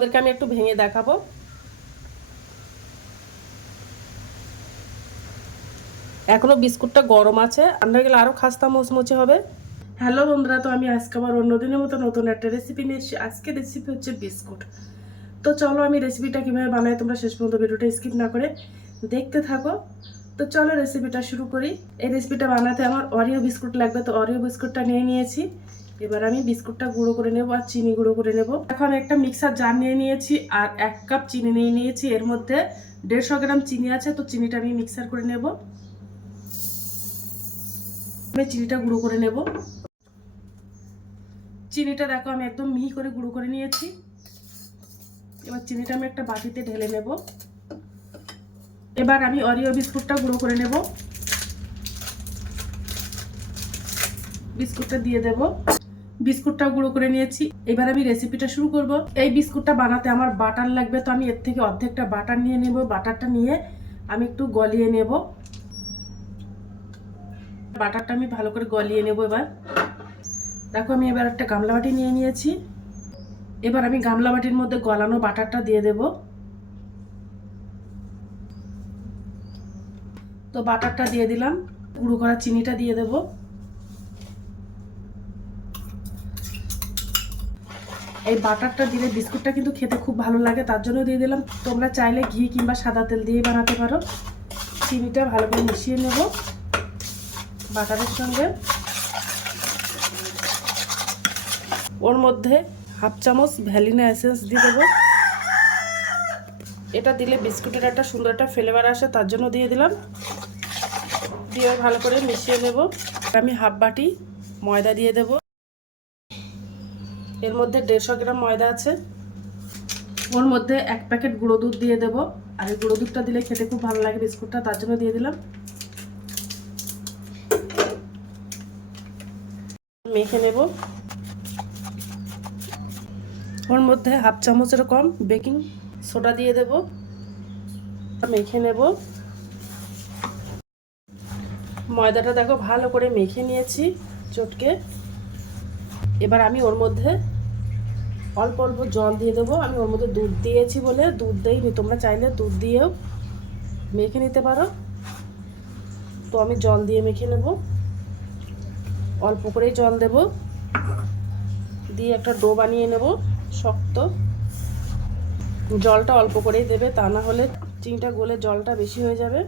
ওদেরকে আমি একটু ভেঙে দেখাবো। এখনো বিস্কুটটা গরম আছে, ঠান্ডা গেলে আরও খাস্তা মুচমুচে হবে। হ্যালো বন্ধুরা, তো আমি আজকে আবার অন্যদিনের মতো নতুন একটা রেসিপি নিয়ে এসেছি। আজকে রেসিপি হচ্ছে বিস্কুট। তো চলো আমি রেসিপিটা কীভাবে বানাই তোমরা শেষ পর্যন্ত ভিডিওটা স্কিপ না করে দেখতে থাকো। তো চলো রেসিপিটা শুরু করি। এই রেসিপিটা বানাতে আমার অরিও বিস্কুট লাগবে, তো অরিও বিস্কুটটা নিয়ে নিয়েছি। এবার আমি বিস্কুটটা গুঁড়ো করে নেবো আর চিনি গুঁড়ো করে নেবো। এখন একটা মিক্সার জার নিয়ে নিয়েছি আর 1 কাপ চিনি নিয়ে নিয়েছি। এর মধ্যে 150 গ্রাম চিনি আছে, তো চিনিটা আমি মিক্সার করে নেব। আমি চিনিটা গুঁড়ো করে নেব। চিনিটা দেখো আমি একদম মিহি করে গুঁড়ো করে নিয়েছি। এবার চিনিটা আমি একটা বাটিতে ঢেলে নেব। এবার আমি অরিও বিস্কুটটা গুঁড়ো করে নেব। বিস্কুটটা দিয়ে দেব। বিস্কুটটা গুঁড়ো করে নিয়েছি। এবার আমি রেসিপিটা শুরু করব। এই বিস্কুটটা বানাতে আমার বাটার লাগবে, তো আমি এর থেকে অর্ধেকটা বাটার নিয়ে নেব। বাটারটা নিয়ে আমি একটু গলিয়ে নেব। বাটারটা আমি ভালো করে গলিয়ে নেব। এবার দেখো আমি এবার একটা গামলা বাটি নিয়ে নিয়েছি। এবার আমি গামলা বাটির মধ্যে গলানো বাটারটা দিয়ে দেব। তো বাটারটা দিয়ে দিলাম। গুঁড়ো করা চিনিটা দিয়ে দেব। এই বাটারটা দিলে বিস্কুটটা কিন্তু খেতে খুব ভালো লাগে, তার জন্য দিয়ে দিলাম। তোমরা চাইলে ঘি কিংবা সাদা তেল দিয়ে বানাতে পারো। চিনিটা ভালো করে মিশিয়ে নেব বাটারের সঙ্গে। ওর মধ্যে 1/2 চামচ ভ্যানিলা এসেন্স দিয়ে দেবো। এটা দিলে বিস্কুটের একটা সুন্দর একটা ফ্লেভার আসে, তার জন্য দিয়ে দিলাম। দিয়ে ভালো করে মিশিয়ে নেব। আমি 1/2 বাটি ময়দা দিয়ে দেব। এর মধ্যে 150 গ্রাম ময়দা আছে। ওর মধ্যে 1 প্যাকেট গুঁড়ো দুধ দিয়ে দেব। আর এই গুঁড়ো দুধটা দিলে খেতে খুব ভালো লাগে বিস্কুটটা, তার জন্য দিয়ে দিলাম। মেখে নেব। ওর মধ্যে 1/2 চামচের কম বেকিং সোডা দিয়ে দেব। মেখে নেব। ময়দাটা দেখো ভালো করে মেখে নিয়েছি চটকে। এবার আমি ওর মধ্যে অল্প অল্প জল দিয়ে দেবো। আমি ওর মধ্যে দুধ দিয়েছি বলে দুধ দেইনি, তোমরা চাইলে দুধ দিয়েও মেখে নিতে পারো। তো আমি জল দিয়ে মেখে নেব। অল্প করেই জল দেব। দিয়ে একটা ডো বানিয়ে নেব শক্ত। জলটা অল্প করেই দেবে, তা না হলে চিনিটা গলে জলটা বেশি হয়ে যাবে।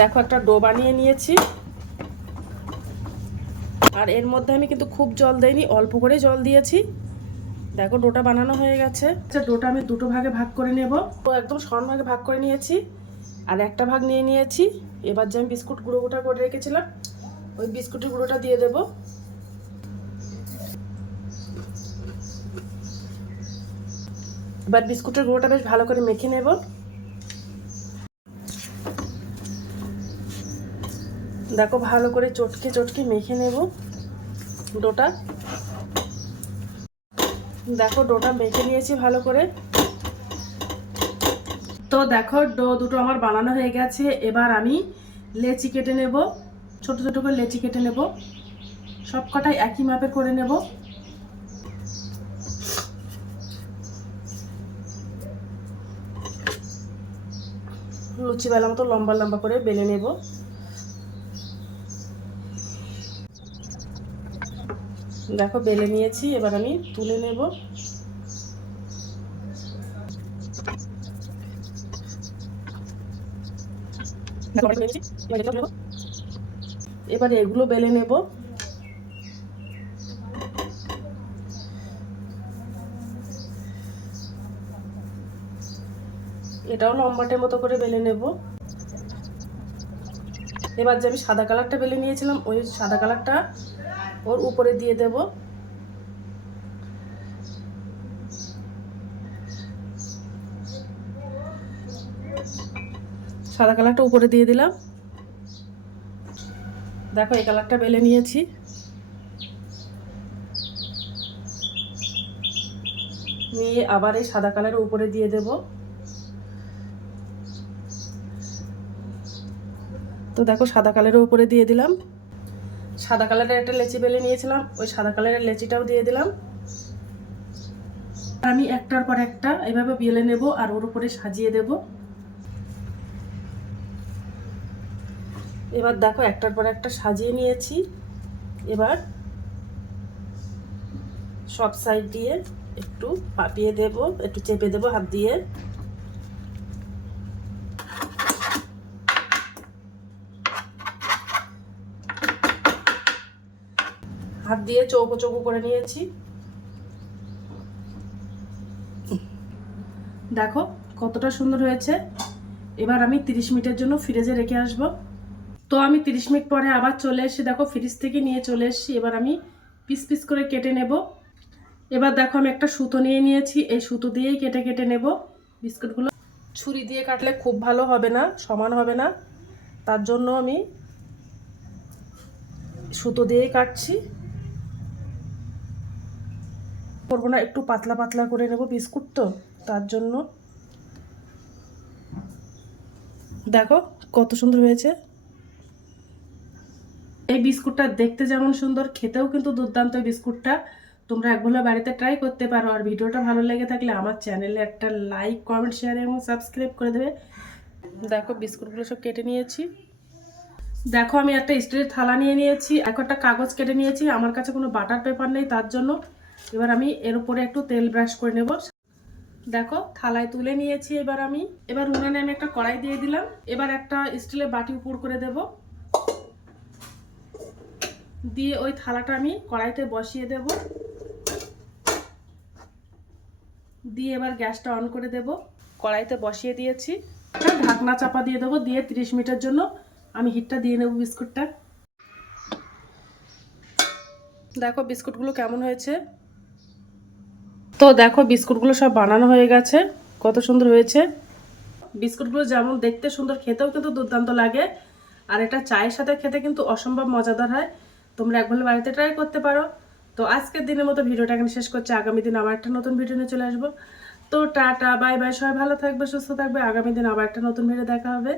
দেখো একটা ডো বানিয়ে নিয়েছি। আর এর মধ্যে আমি কিন্তু খুব জল দেইনি, অল্প করে জল দিয়েছি। দেখো ডোটা বানানো হয়ে গেছে। আচ্ছা, ডোটা আমি দুটো ভাগে ভাগ করে নেব। তো একদম সমান ভাগে ভাগ করে নিয়েছি আর একটা ভাগ নিয়ে নিয়েছি। এবার যে আমি বিস্কুট গুঁড়োটা করে রেখেছিলাম ওই বিস্কুটের গুঁড়োটা দিয়ে দেব। এবার বিস্কুটের গুঁড়োটা বেশ ভালো করে মেখে নেব। দেখো ভালো করে চটকে চটকে মেখে নেব ডোটা। দেখো ডোটা মেখে নিয়েছি ভালো করে। তো দেখো ডো দুটো আমার বানানো হয়ে গেছে। এবার আমি লেচি কেটে নেব। ছোট ছোট করে লেচি কেটে নেব। সব কটাই একই মাপের করে নেব। লুচি বেলা মতো লম্বা লম্বা করে বেলে নেব। দেখো বেলে নিয়েছি, এবার আমি তুলে নেব। এবার এগুলো বেলে নেব। এটাও লম্বাটের মতো করে বেলে নেব। এবার যে আমি সাদা কালারটা বেলে নিয়েছিলাম ওই সাদা কালারটা ওর উপরে দিয়ে দেব। সাদা কালারটা উপরে দিয়ে দিলাম। দেখো এই কালারটা বেলে নিয়েছি। নিয়ে আবার এই সাদা কালারের উপরে দিয়ে দেব। তো দেখো সাদা কালারের উপরে দিয়ে দিলাম। সাদা কালারের একটা লেচি বেলে নিয়েছিলাম ওই সাদা কালারের লেচিটাও দিয়ে দিলাম। আমি একটার পর একটা এভাবে বেলে নেব আর ওর উপরে সাজিয়ে দেব। এবার দেখো একটার পর একটা সাজিয়ে নিয়েছি। এবার সব সাইড দিয়ে একটু পাপিয়ে দেব, একটু চেপে দেব হাত দিয়ে। হাত দিয়ে চৌকো চৌকো করে নিয়েছি। দেখো কতটা সুন্দর হয়েছে। এবার আমি 30 মিনিটের জন্য ফ্রিজে রেখে আসব। তো আমি 30 মিনিট পরে আবার চলে এসে দেখো ফ্রিজ থেকে নিয়ে চলে এসেছি। এবার আমি পিস পিস করে কেটে নেব। এবার দেখো আমি একটা সুতো নিয়ে নিয়েছি, এই সুতো দিয়েই কেটে কেটে নেব বিস্কুটগুলো। ছুরি দিয়ে কাটলে খুব ভালো হবে না, সমান হবে না, তার জন্য আমি সুতো দিয়েই কাটছি। করবো না, একটু পাতলা পাতলা করে নেব বিস্কুট, তো তার জন্য। দেখো কত সুন্দর হয়েছে। এই বিস্কুটটা দেখতে যেমন সুন্দর, খেতেও কিন্তু দুর্দান্ত। এই বিস্কুটটা তোমরা একবার বাড়িতে ট্রাই করতে পারো। আর ভিডিওটা ভালো লেগে থাকলে আমার চ্যানেলে একটা লাইক, কমেন্ট, শেয়ার এবং সাবস্ক্রাইব করে দেবে। দেখো বিস্কুটগুলো সব কেটে নিয়েছি। দেখো আমি একটা স্টিলের থালা নিয়ে নিয়েছি, একটা কাগজ কেটে নিয়েছি। আমার কাছে কোনো বাটার পেপার নেই, তার জন্য এবার আমি এর উপরে একটু তেল ব্রাশ করে নেব। দেখো থালায় তুলে নিয়েছি। এবার উনানে আমি একটা কড়াই দিয়ে দিলাম। এবার একটা স্টিলের বাটি উপর করে দেব, দিয়ে ওই থালাটা আমি কড়াইতে বসিয়ে দেব। দিয়ে এবার গ্যাসটা অন করে দেব। কড়াইতে বসিয়ে দিয়েছি, ঢাকনা চাপা দিয়ে দেবো। দিয়ে 30 মিনিটের জন্য আমি হিটটা দিয়ে নেব বিস্কুটটা। দেখো বিস্কুটগুলো কেমন হয়েছে। তো দেখো বিস্কুটগুলো সব বানানো হয়ে গেছে, কত সুন্দর হয়েছে। বিস্কুটগুলো যেমন দেখতে সুন্দর, খেতেও কিন্তু দুর্দান্ত লাগে। আর এটা চায়ের সাথে খেতে কিন্তু অসম্ভব মজাদার হয়। তোমরা একবার বাড়িতে ট্রাই করতে পারো। তো আজকের দিনের মতো ভিডিওটা এখানে শেষ করছি। আগামী দিন আবার একটা নতুন ভিডিও নিয়ে চলে আসবো। তো টাটা, বাই বাই, সবাই ভালো থাকবে, সুস্থ থাকবে। আগামী দিন আবার একটা নতুন ভিডিও দেখা হবে।